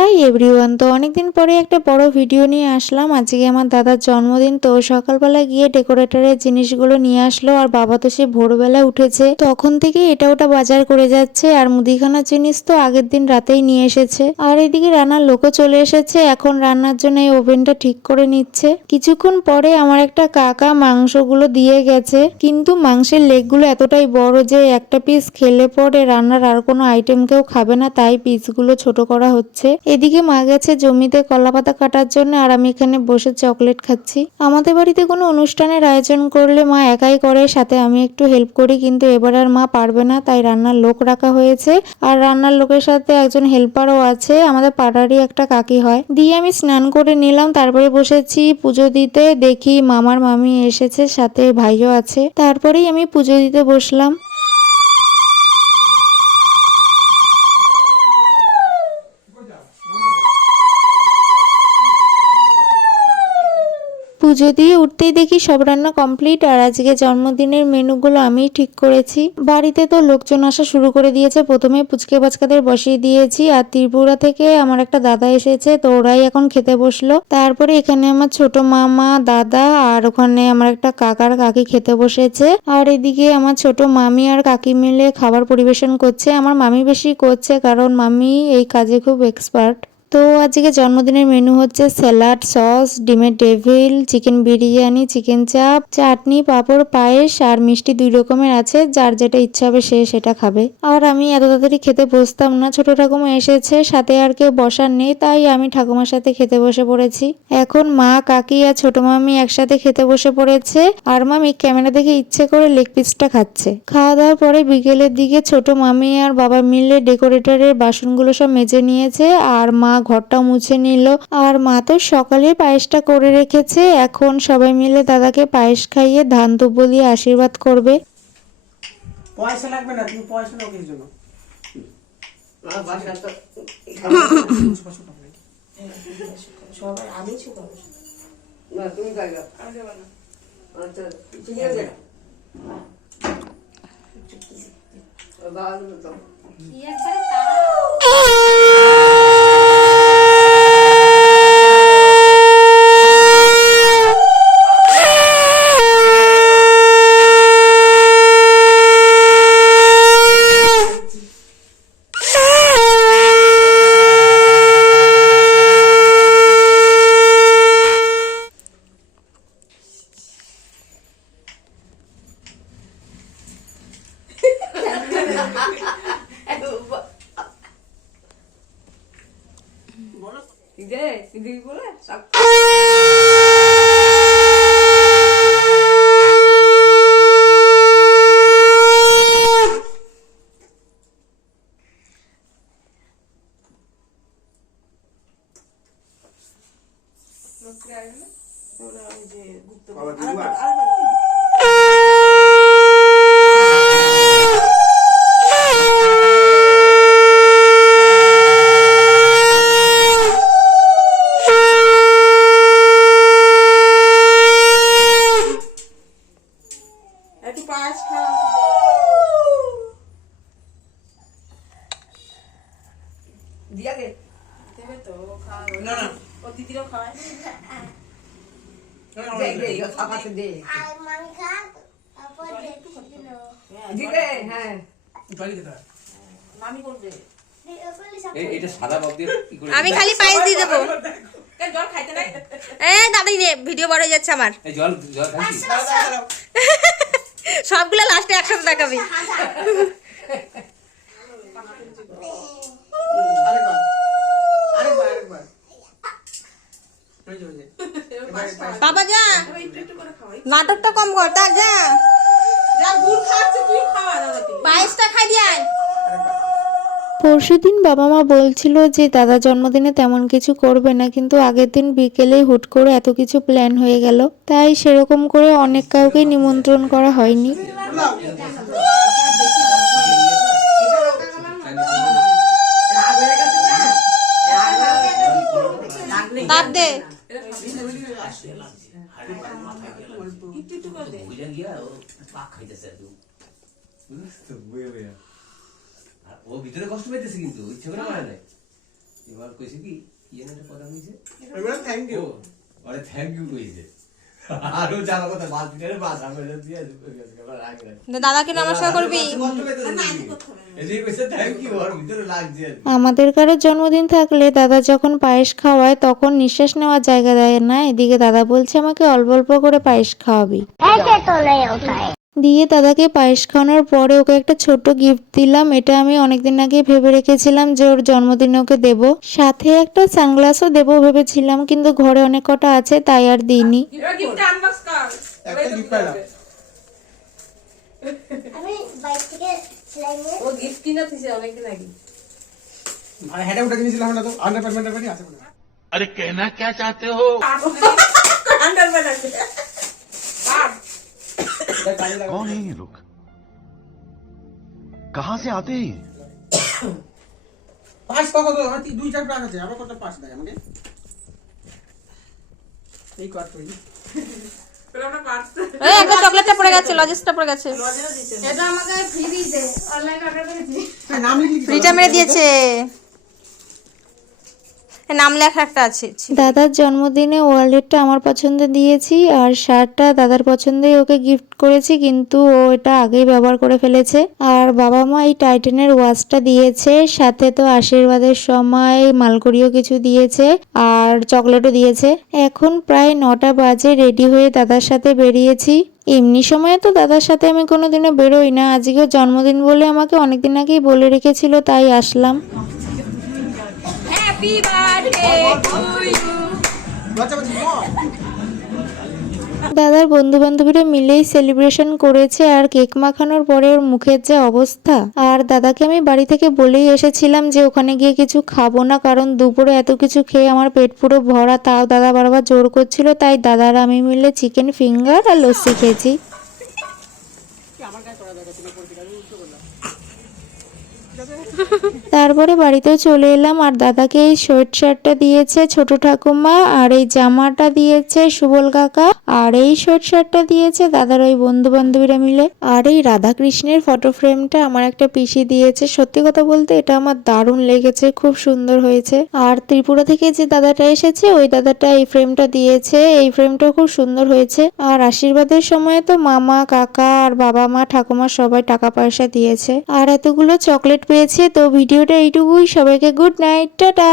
Hi everyone তো অনেকদিন পরে একটা বড় ভিডিও নিয়ে আসলাম। আজকে আমার দাদার জন্মদিন, তো সকালবেলা গিয়ে ডেকোরেটরের জিনিসগুলো নিয়ে আসলো আর বাবা তো সে ভোরবেলা উঠেছে। তখন থেকে এটা ওটা বাজার করে যাচ্ছে আর মুদিখানার জিনিস তো আগের দিন রাতেই নিয়ে এসেছে। আর এদিকে রান্নার লোকও চলে এসেছে। এখন রান্নার জন্য এই ওভেনটা ঠিক করে নিচ্ছে। কিছুক্ষণ পরে আমার একটা কাকা মাংসগুলো দিয়ে গেছে। কিন্তু মাংসের লেগগুলো এতটাই বড় যে একটা পিস খেলে পরে রান্নার আর কোনো আইটেম কেউ খাবে না, তাই পিসগুলো ছোট করা হচ্ছে। এদিকে মা গেছে জমিতে কলা পাতা কাটার জন্য আর আমি এখানে বসে চকলেট খাচ্ছি। আমাদের বাড়িতে কোনো অনুষ্ঠানের আয়োজন করলে মা একাই করে, সাথে আমি একটু হেল্প করি, কিন্তু এবার আর মা পারবে না, তাই রান্নার লোক রাখা হয়েছে। আর রান্নার লোকের সাথে একজন হেল্পারও আছে, আমাদের পাড়ারই একটা কাকি হয়। দিয়ে আমি স্নান করে নিলাম, তারপরে বসেছি পুজো দিতে, দেখি মামার মামি এসেছে, সাথে ভাইও আছে। তারপরেই আমি পুজো দিতে বসলাম। পুজো দিয়ে উঠতেই দেখি সব রান্না কমপ্লিট আর আজকে জন্মদিনের মেনুগুলো আমি ঠিক করেছি। বাড়িতে তো লোকজন আসা শুরু করে দিয়েছে। প্রথমে পুচকে বাচ্চাদের বসিয়ে দিয়েছি, আর ত্রিপুরা থেকে আমার একটা দাদা এসেছে, তো ওরাই এখন খেতে বসল। তারপরে এখানে আমার ছোট মামা, দাদা, আর ওখানে আমার একটা কাকার কাকি খেতে বসেছে। আর এদিকে আমার ছোট মামি আর কাকি মিলে খাবার পরিবেশন করছে। আমার মামি বেশি করছে, কারণ মামি এই কাজে খুব এক্সপার্ট তো আজকে জন্মদিনের মেনু হচ্ছে স্যালাড সস ডিমের devil chicken biryani chicken chaap chutney, papad, পায়েস আর মিষ্টি দুই রকমের আছে, যার যেটা ইচ্ছা হবে সে সেটা খাবে। আর আমি এত তাড়াতাড়ি খেতে বসতাম না, ছোট ঠাকুমা এসেছে, সাথে আর কেউ বসার নেই, তাই আমি ঠাকুমার সাথে খেতে বসে পড়েছি। এখন মা, কাকি আর ছোট মামি একসাথে খেতে বসে পড়েছে, আর মামি ক্যামেরা দেখে ইচ্ছে করে লেগ পিসটা খাচ্ছে। খাওয়া দাওয়ার পরে বিকেলের দিকে ছোট মামি আর বাবা মিলে ডেকোরেটরের বাসনগুলো সব মেজে নিয়েছে, আর মা ঘরটা মুছে নিল। আর মা তো সকালে পায়েসটা করে রেখেছে। এখন সবাই মিলে দাদাকে পায়েস খাইয়ে ধান দুব্য দিয়ে আশীর্বাদ করবে। পয়সা লাগবে না তুমি পয়সা নাও কিছু জন্য? আমি ঠিক আছে একটু ఇదే ఇది కూడా తక్కువ గుర్తు দিয়াকে দেবে তো খাওয়া না না। ও দিদিরও খাওয়ায় আমি খালি পায়েস দিয়ে দেবো। কেন জল খাইতে নাই? এ দাদাই নে ভিডিও বড় হয়ে যাচ্ছে আমার। এই জল জল খাচ্ছিস সবগুলো লাস্টে একসাথে দেখাবি আরেকবার আরেকবার আরেকবার ওই যে, ওই যে। এবার পায়েস। বাবা যা এবার একটু একটু করে খাওয়াই নাটকটা কম কর তা যা। পায়েসটা খাই দিয়ে আরেকবার পরশুদিন বাবা মা বলছিল যে দাদা জন্মদিনে তেমন কিছু করবে না কিন্তু আগের দিন বিকেলে হুট করে এত কিছু প্ল্যান হয়ে গেল। তাই সেরকম করে অনেক কাউকে নিমন্ত্রণ করা হয়নি রাগ হয়ে গেছে না রাগ হয়ে গেছে রাগ নেই তাপ দে বুঝে গিয়া ও পাক খাইতেছে বইয়া। আর ও ভিতরে কষ্ট পাইতেছে কিন্তু ইচ্ছে করে মারা নাই এবার কইছে কি ইয়ে না কথা কইছে এবার থ্যাংক ইউ আরে থ্যাংক ইউ কইছে দাদাকে আমাদের কারও জন্মদিন থাকলে দাদা যখন পায়েস খাওয়ায় তখন নিঃশ্বাস নেওয়ার জায়গা দেয় না। এদিকে দাদা বলছে আমাকে অল্প অল্প করে পায়েস খাওয়াবি। দিয়ে দাদাকে পায়েস খাওয়ানোর পরে ওকে একটা ছোট গিফট দিলাম। এটা আমি অনেকদিন আগে ভেবে রেখেছিলাম যে ওর জন্মদিনে ওকে দেবো। সাথে একটা সানগ্লাসও দেব ভেবেছিলাম কিন্তু ঘরে অনেক কটা আছে তাই আর দিইনি। আরে কেনা কে চাতে হো? আন্ডার বানাতে कौन है ये लोग कहाँ से आते हैं ये? পাঁচ কত তো আমার দুই চার প্রাণ আছে আবার কত পাঁচ দেয় আমাকে এই কাট করি এই একটা চকলেটটা পড়ে গেছে লজেসটা পড়ে গেছে এটা আমাকে ফ্রি দিয়েছে অনলাইন অর্ডার করেছি হ্যাঁ, নাম লিখলি কি ফ্রিটা মেরে দিয়েছে এ নাম লেখা একটা আছে দাদার জন্মদিনে ওয়ালেটটা আমার পছন্দে দিয়েছি আর শার্টটা দাদার পছন্দেই ওকে গিফট করেছি, কিন্তু ও এটা আগেই ব্যবহার করে ফেলেছে। আর বাবা মা এই টাইটানের ওয়াচটা দিয়েছে, সাথে তো আশীর্বাদের সময় মালকড়িও কিছু দিয়েছে আর চকলেটও দিয়েছে। এখন প্রায় নটা বাজে, রেডি হয়ে দাদার সাথে বেরিয়েছি। এমনি সময়ে তো দাদার সাথে আমি কোনোদিনও বেরোই না। আজকেও জন্মদিন বলে আমাকে অনেকদিন আগেই বলে রেখেছিল, তাই আসলাম। হ্যাপি বার্থডে টু ইউ বাচ্চা বাচ্চা দাদার বন্ধু বান্ধবীরা মিলেই সেলিব্রেশন করেছে আর কেক মাখানোর পরে ওর মুখের যে অবস্থা। আর দাদাকে আমি বাড়ি থেকে বলেই এসেছিলাম যে ওখানে গিয়ে কিছু খাব না কারণ দুপুরে এত কিছু খেয়ে আমার পেট পুরো ভরা তাও দাদা বারবার জোর করছিল তাই দাদার আমি মিলে চিকেন ফিঙ্গার আর লস্যি খেয়েছি। তারপরে বাড়িতেও চলে এলাম, আর দাদাকে এই সোয়েট শার্টটা দিয়েছে ছোট ঠাকুমা, আর এই জামাটা দিয়েছে সুবল কাকা, আর এই সোয়েট শার্টটা দিয়েছে দাদার ওই বন্ধু বান্ধবীরা মিলে। আর এই রাধা কৃষ্ণের ফটো ফ্রেমটা আমার একটা পিসি দিয়েছে। সত্যি কথা বলতে এটা আমার দারুণ লেগেছে, খুব সুন্দর হয়েছে। আর ত্রিপুরা থেকে যে দাদাটা এসেছে, ওই দাদাটা এই ফ্রেমটা দিয়েছে। এই ফ্রেমটা খুব সুন্দর হয়েছে। আর আশীর্বাদের সময় তো মামা, কাকা, আর বাবা মা, ঠাকুমা সবাই টাকা পয়সা দিয়েছে। আর এতগুলো চকলেট পেয়েছে তো ভিডিওটা এইটুকুই। সবাইকে গুড নাইট টাটা।